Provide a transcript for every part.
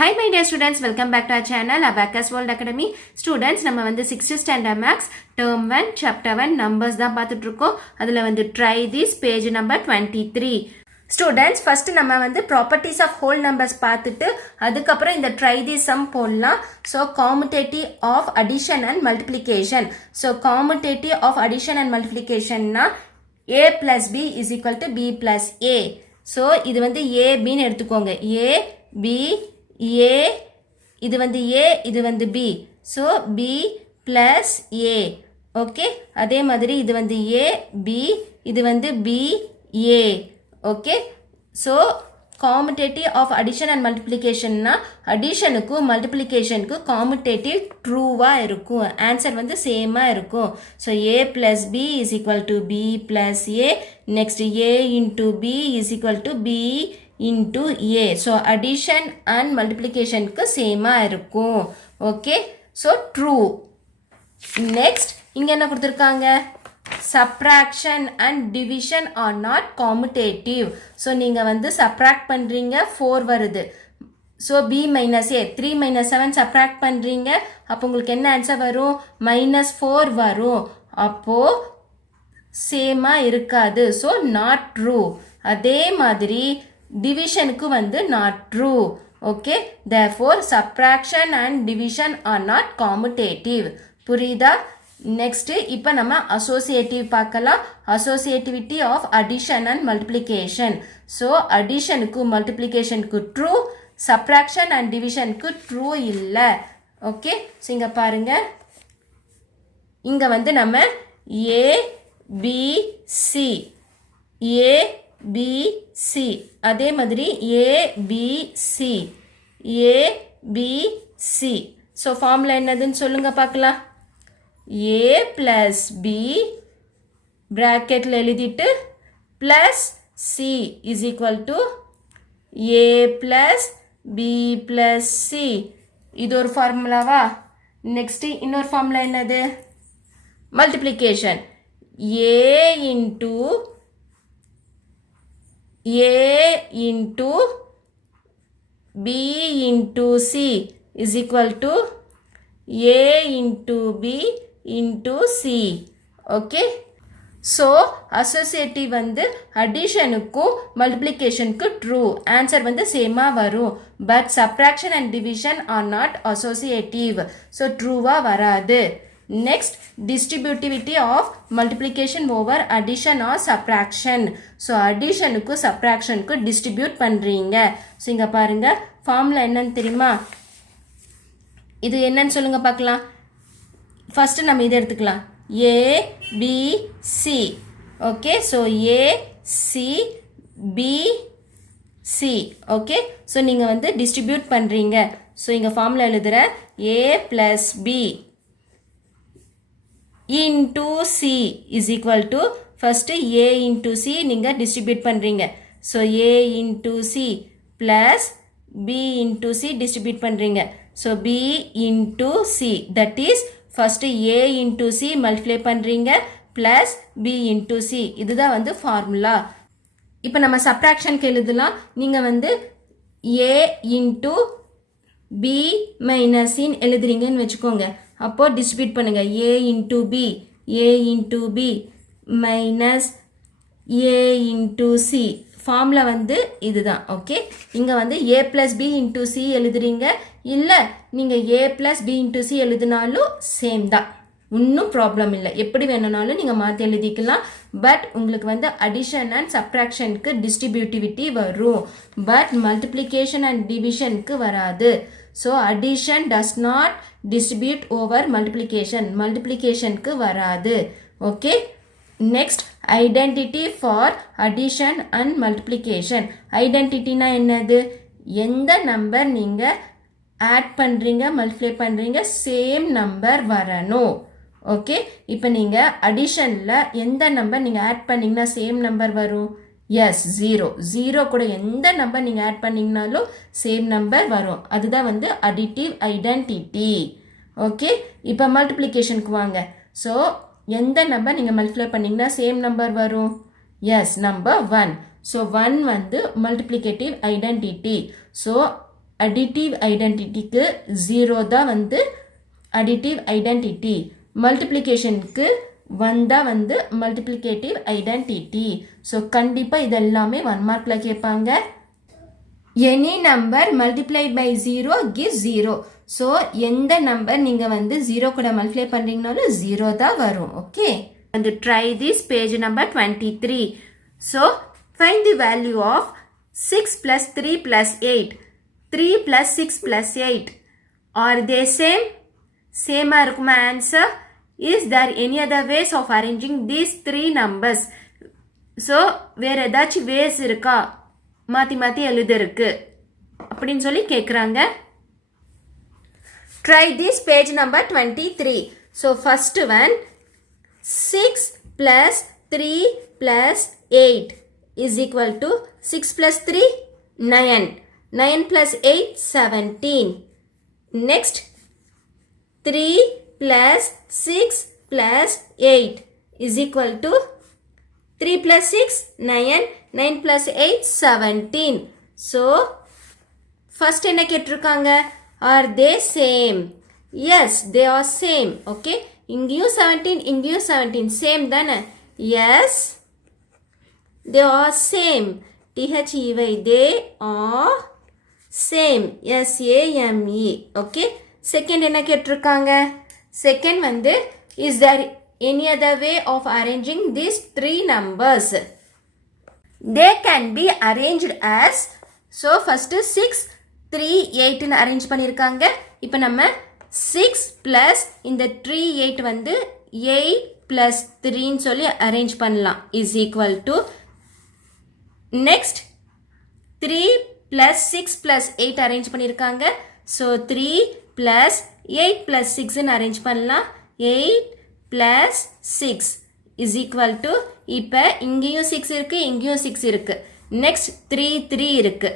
Hi my dear students, welcome back to our channel Abacus World Academy. Students, நம்ம வந்து 6th standard maths term 1 chapter 1 numbers தான் பார்த்துட்டு இருக்கோம். அதுல வந்து try this page number 23. Students, first நம்ம வந்து properties of whole numbers பார்த்துட்டு அதுக்கப்புறம் இந்த try this sum போடலாம். So commutative of addition and multiplication. So commutative of addition and multiplication னா a plus b is equal to b plus a. So இது வந்து a b ன்னு எடுத்துக்கோங்க. a b a இது வந்து a இது வந்து b. So b plus a. Okay, அதே மாதிரி இது வந்து a b இது வந்து b a. Okay, so commutative of addition and multiplication னா additionக்கு multiplicationக்கு commutative true-வா இருக்கும். ஆன்சர் வந்து சேமா இருக்கும். So a plus b is equal to b plus a. Next a into b is equal to b into a. So addition and multiplicationக்கு சேமா இருக்கும். Okay, so true. Next இங்க என்ன கொடுத்திருக்காங்க? Subtraction and division are not commutative. So நீங்க வந்து subtract பண்றீங்க 4 வருது. So b minus a 3 minus 7 subtract பண்றீங்க. அப்போ உங்களுக்கு என்ன ஆன்சர் வரும்? minus 4 வரும். அப்போ சேமா இருக்காது. So not true. அதே மாதிரி divisionக்கு வந்து not true. Okay, therefore subtraction and division are not commutative. புரியுதா? நெக்ஸ்ட் இப்போ நம்ம அசோசியேட்டிவ் பார்க்கலாம். Associativity of addition and multiplication. So அடிஷனுக்கு மல்டிப்ளிகேஷனுக்கு ட்ரூ, சப்ராக்ஷன் அண்ட் டிவிஷனுக்கு ட்ரூ இல்லை. ஓகே, ஸோ இங்கே பாருங்க, இங்கே வந்து நம்ம A B C A B C அதே மாதிரி A B C A B C. So formula என்னதுன்னு சொல்லுங்க பார்க்கலாம். a plus b bracketல எழுதிட்டு plus c is equal to a plus b plus c. இது ஒரு ஃபார்முலாவா? நெக்ஸ்ட் இன்னொரு ஃபார்முலா என்னது? Multiplication. a into b into c is equal to a into b into c. okay, so associative வந்து additionக்கும் multiplicationக்கு true, answer வந்து சேமா வரும். but subtraction and division are not associative, so trueவா வராது. next, distributivity of multiplication over addition or subtraction. so additionக்கு subtractionக்கு distribute பண்றீங்க. so இங்க பாருங்க, formula என்னன்னு தெரியுமா? இது என்னன்னு சொல்லுங்க பார்க்கலாம். ஃபர்ஸ்ட் நம்ம இதை எடுத்துக்கலாம். A B C. Okay, so A C B C. Okay, so நீங்கள் வந்து டிஸ்ட்ரிபியூட் பண்ணுறீங்க. ஸோ இங்கே ஃபார்முலா எழுதுகிற A plus B into C is equal to first A into C நீங்கள் டிஸ்ட்ரிபியூட் பண்ணுறீங்க. So A into C plus B into C distribute பண்ணுறீங்க. So B into C that is first a into c multiply பண்ணுறீங்க plus b into c. இதுதான் வந்து formula. இப்போ நம்ம சப்ராக்ஷனுக்கு எழுதலாம். நீங்கள் வந்து a into b minus c எழுதுறீங்கன்னு வச்சுக்கோங்க. அப்போது டிஸ்ட்ரிபியூட் பண்ணுங்கள். a into b minus a into c. Formula வந்து இதுதான். ஓகே, இங்கே வந்து a plus B into C எழுதுறீங்க. இல்லை நீங்கள் a plus B into C எழுதினாலும் சேம் தான், இன்னும் ப்ராப்ளம் இல்லை. எப்படி வேணும்னாலும் நீங்கள் மாற்றி எழுதிக்கலாம். பட் உங்களுக்கு வந்து அடிஷன் அண்ட் சப்ராக்ஷனுக்கு டிஸ்ட்ரிபியூட்டிவிட்டி வரும், பட் மல்டிப்ளிகேஷன் அண்ட் டிவிஷனுக்கு வராது. So addition does not distribute over multiplication, மல்டிப்ளிகேஷனுக்கு வராது. Okay, next identity for addition and multiplication. ஐடென்டிட்டினா என்னது? எந்த நம்பர் நீங்கள் ஆட் பண்ணுறீங்க மல்டிப்ளை பண்ணுறீங்க சேம் நம்பர் வரணும். ஓகே, இப்போ நீங்கள் அடிஷனில் எந்த நம்பர் நீங்கள் ஆட் பண்ணிங்கன்னா சேம் நம்பர் வரும்? எஸ், ஜீரோ கூட எந்த நம்பர் நீங்கள் ஆட் பண்ணிங்கனாலும் சேம் நம்பர் வரும். அதுதான் வந்து அடிட்டிவ் ஐடென்டிட்டி. ஓகே, இப்போ மல்டிப்ளிகேஷனுக்கு வாங்க. ஸோ எந்த நம்பர் நீங்கள் மல்டிப்ளை பண்ணிங்கன்னா சேம் நம்பர் வரும்? Yes, number 1. ஸோ 1 வந்து மல்டிப்ளிகேட்டிவ் ஐடென்டிட்டி. ஸோ அடிட்டிவ் ஐடென்டிட்டிக்கு 0 தான் வந்து அடிட்டிவ் ஐடென்டிட்டி. மல்டிப்ளிகேஷனுக்கு 1 தான் வந்து மல்டிப்ளிகேட்டிவ் ஐடென்டிட்டி. ஸோ கண்டிப்பாக இதெல்லாமே 1 மார்க்கில் கேட்பாங்க. Any number multiplied by 0 gives 0. So எந்த நம்பர் நீங்கள் வந்து 0 கூட மல்டிப்ளை பண்ணுறீங்கனாலும் 0 தான் வரும். Okay, and try this page number 23. So find the value of 6 plus 3 plus 8. 3 plus 6 plus 8. Are they same? Same இருக்குமா answer? Is there any other ways of arranging these 3 numbers? So வேறு ஏதாச்சும் ways இருக்கா மாற்றி மாற்றி எழுதிருக்கு அப்படின்னு சொல்லி கேட்குறாங்க. Try this page number 23. So first one, 6 plus 3 plus 8 is equal to 6 plus 3, 9. 9 plus 8, 17. Next, 3 plus 6 plus 8 is equal to 3 plus 6, 9. 9 plus 8, 17. So, first என்ன கேட்டிருக்காங்க? Are they same? Yes, they are same. Okay. இங்கேயும் 17, இங்கேயும் 17. Same தானே? Yes, they are same. T-H-E-Y, they are same. S-A-M-E. Okay. Second என்ன கேட்டிருக்காங்க? Second வந்து, is there any other way of arranging these 3 numbers? They can be arranged as, so first 6, 3, 8 ன்னு arrange பண்ணியிருக்காங்க. இப்போ நம்ம 6 plus இந்த 3, 8 வந்து 8 plus 3 ன்னு சொல்லி அரேஞ்ச் பண்ணலாம். is equal to, next 3 plus 6 plus 8 arrange பண்ணியிருக்காங்க. ஸோ 3 plus 8 plus 6 ன்னு அரேஞ்ச் பண்ணலாம். 8 plus 6 is equal to, இப்போ இங்கேயும் 6 இருக்கு, இங்கேயும் 6 இருக்கு. நெக்ஸ்ட் 3, 3 இருக்கு.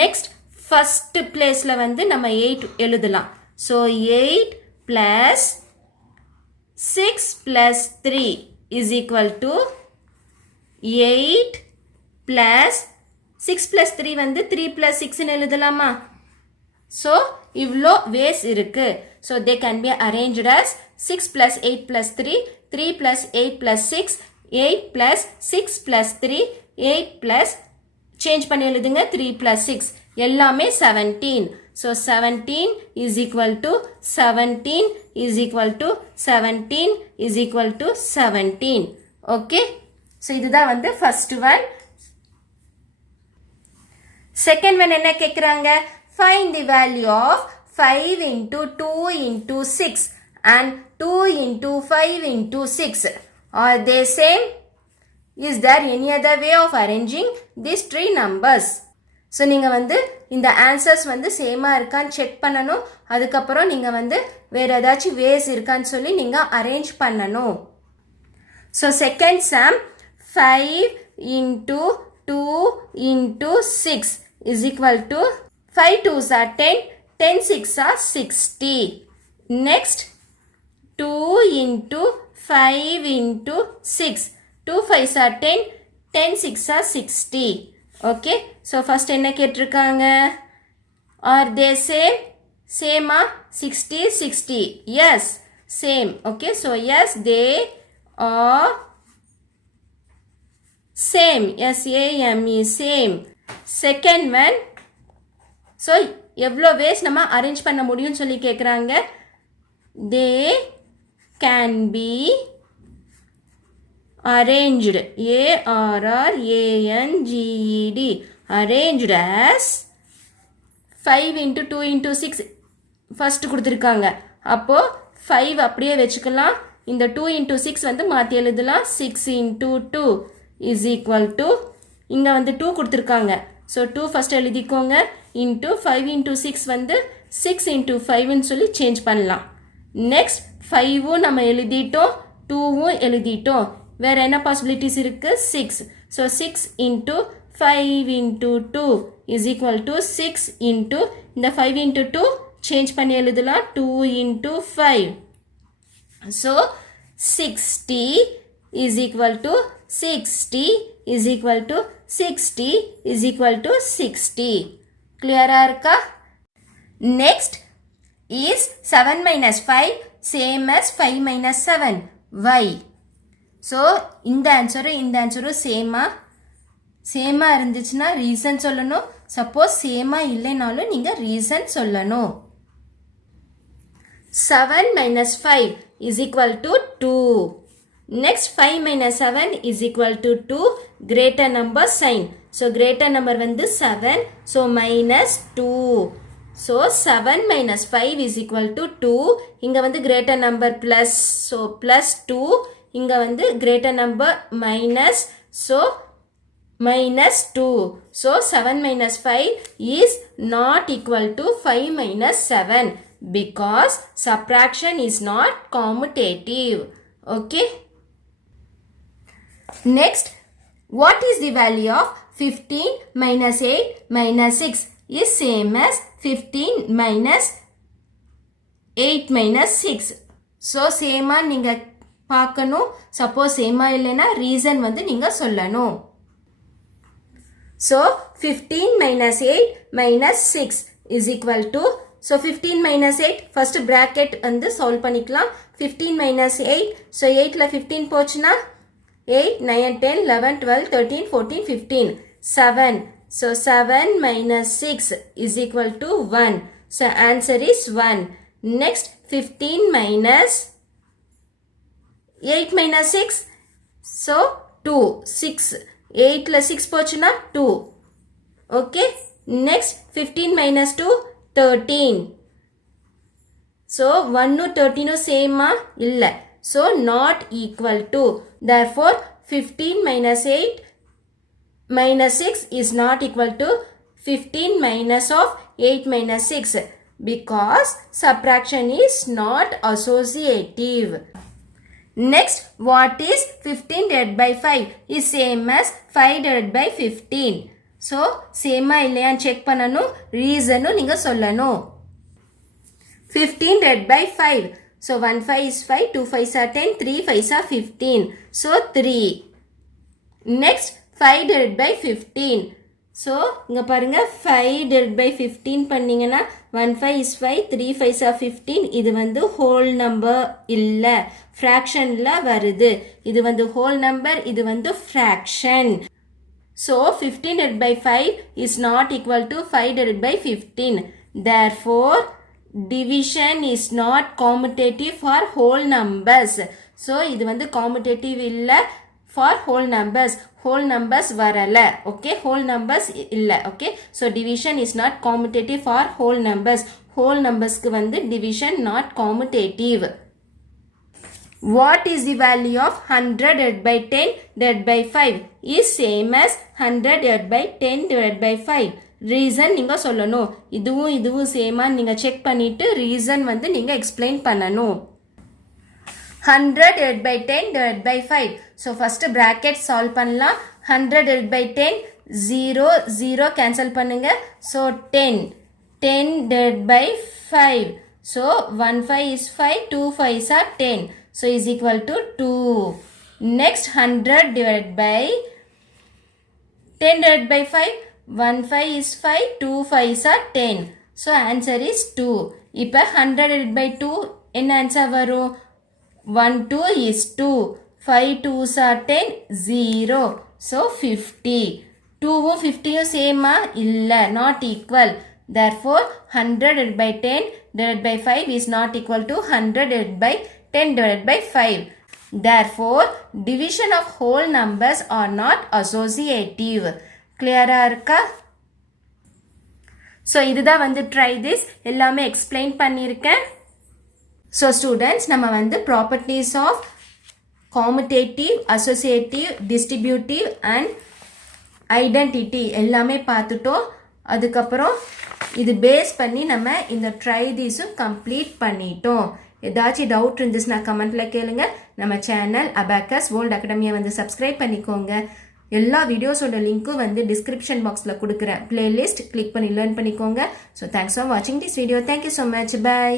நெக்ஸ்ட் ஃபர்ஸ்ட் பிளேஸ்ல வந்து நம்ம 8 எழுதலாம். So 8 plus 6 plus 3 is equal to 8 plus 6 plus 3 வந்து 3 plus 6 ன்னு எழுதலாமா? ஸோ இவ்வளோ வேஸ் இருக்கு. So they can be arranged as 6 plus 8 plus 3, 3 plus 8 plus 6, 8 plus 6 plus 3, 8 plus change பண்ணி எழுதுங்க 3 plus 6 எல்லாமே 17. So 17 is equal to 17 is equal to 17 is equal to 17. Okay, so இதுதான் வந்து ஃபர்ஸ்ட் ஒன். செகண்ட் ஒன் என்ன கேட்குறாங்க? Find the value of 5 into 2 into 6 and 2 into 5 into 6. Are they same? Is there any other way of arranging these 3 numbers? So நீங்கள் வந்து இந்த answers வந்து சேமாக இருக்கான்னு செக் பண்ணணும். அதுக்கப்புறம் நீங்கள் வந்து வேறு ஏதாச்சும் வேஸ் இருக்கான்னு சொல்லி நீங்கள் அரேஞ்ச் பண்ணணும். So second sum 5 into 2 into 6 is equal to 5 2s are 10, 10 6 are 60. Next, 2 into 5 into 6, 2 5s are 10, 10 6 are 60. Okay, so first என்ன கேட்டிருக்காங்க? Are they same? Same ஆ? 60 60. Yes, same. Okay, so yes, they are same. S-A-M-E, same. Second one, so எவ்வளோ ways நம்ம arrange பண்ண முடியும்னு சொல்லி கேட்குறாங்க. They can be arranged, ARRANGED, arranged as 5 into 2 into 6 first கொடுத்துருக்காங்க. அப்போது 5 அப்படியே வச்சுக்கலாம். இந்த 2 into 6 வந்து மாற்றி எழுதலாம். 6 into 2 is equal to, இங்கே வந்து 2 கொடுத்துருக்காங்க. ஸோ 2 ஃபர்ஸ்ட் எழுதிக்கோங்க. இன்ட்டு 5 into 6 வந்து 6 into 5ன்னு சொல்லி சேஞ்ச் பண்ணலாம். நெக்ஸ்ட் 5வும் நம்ம எழுதிட்டோம், 2வும் எழுதிட்டோம். வேறு என்ன பாசிபிலிட்டிஸ் இருக்குது? 6. So 6 into 5 into 2 is equal to 6 into, இந்த 5 into 2 சேஞ்ச் பண்ணி எழுதலாம். 2 into 5. So 60 is equal to 60 is equal to 60 is equal to 60. கிளியராக இருக்கா? Next is 7 minus 5 same as 5 minus 7. Why? So இந்த ஆன்சரும் சேமா இருந்துச்சுன்னா ரீசன் சொல்லணும். சப்போஸ் சேமா இல்லைனாலும் நீங்க ரீசன் சொல்லணும். 7 minus 5 is equal to 2. Next 5 minus 7 is equal to 2. Greater number sign. So greater number வந்து 7. So minus 2. So 7 minus 5 is equal to 2. இங்க வந்து greater number plus. So plus 2. இங்க வந்து greater number minus. So minus 2. So 7 minus 5 is not equal to 5 minus 7 because subtraction is not commutative. Okay. Next, what is the value of 15 minus 8 minus 6 is same as 15 minus 8 minus 6. So same நீங்க பார்க்கணும். suppose same இல்லைனா reason வந்து நீங்க சொல்லணும். So 15 minus 8 minus 6 is equal to, so 15 minus 8 first bracket வந்து solve பண்ணிக்கலாம். 15 minus 8, so 8ல 15 போச்சுனா 8, 9, 10, 11, 12, 13, 14, 15, 7. So 7 minus 6 is equal to 1. So answer is 1. Next 15 minus 8 minus 6. So 2, 6. 8ல 6 போச்சுனா 2. Okay. Next 15 minus 2, 13. So 1 13 same இல்ல. So not equal to. Therefore 15 minus 8 minus 6 is not equal to 15 minus of 8 minus 6 because subtraction is not associative. Next, what is 15 divided by 5 is same as 5 divided by 15. So same இல்லையான்னு check பண்ணனும். reason நீங்க சொல்லணும். 15 divided by 5. So 1 5 is 5, 2 5s are 10, 3 5s are 15. So 3. Next 5 divided by 15. So இங்க பாருங்க 5 divided by 15 பண்ணீங்கன்னா 1 5 is 5, 3 5s are 15. இது வந்து whole number இல்ல, fractionல வருது. இது வந்து whole number, இது வந்து fraction. So 15 divided by 5 is not equal to 5 divided by 15. Therefore division is not commutative for whole numbers. So இது வந்து commutative இல்ல for whole numbers. Whole numbers வரல. Okay, whole numbers இல்ல. Okay, so division is not commutative for whole numbers. Whole numbersக்கு வந்து division not commutative. What is the value of 100 divided by 10 divided by 5 is same as 100 divided by 10 divided by 5. Reason நீங்க சொல்லணும். இதுவும் சேமா நீங்க check பண்ணிட்டு reason வந்து நீங்க explain பண்ணணும். 100 divided by 10 divided by 5. So first bracket solve பண்ணலாம். 100 divided by 10, 0, 0 cancel பண்ணுங்க. So 10. 10 divided by 5. So 1 5 is 5, 2 5s are 10. So is equal to 2. Next 100 divided by 10 divided by 5. 1 5 is 5, 2 5s are 10. So answer is 2. இப்போ 100 divided by 2 என்ன answer வரும்? 1 2 is 2. 5 2s are 10, 0. So 50. 2வும் 50யும் சேமா இல்ல, not equal. Therefore 100 divided by 10 divided by 5 is not equal to 100 divided by 10 divided by 5. Therefore division of whole numbers are not associative. Clear-ஆ இருக்கா? So இதுதான் வந்து try this எல்லாமே explain பண்ணிருக்கேன். So students நம்ம வந்து properties of commutative, associative, distributive and identity எல்லாமே பார்த்துட்டோம். அதுக்கப்புறம் இது பேஸ் பண்ணி நம்ம இந்த try this-உம் complete பண்ணிட்டோம். ஏதாச்சும் டவுட் இருந்துச்சுன்னா கமெண்ட்ல கேளுங்க. நம்ம சேனல் அபாக்கஸ் வேர்ல்ட் அகாடமியை வந்து சப்ஸ்கிரைப் பண்ணிக்கோங்க. எல்லா வீடியோஸோட லிங்க்கும் வந்து டிஸ்கிரிப்ஷன் பாக்ஸில் கொடுக்குறேன். பிளேலிஸ்ட் கிளிக் பண்ணி லேர்ன் பண்ணிக்கோங்க. ஸோ தேங்க்ஸ் ஃபார் வாட்சிங் this video. Thank you so much. By.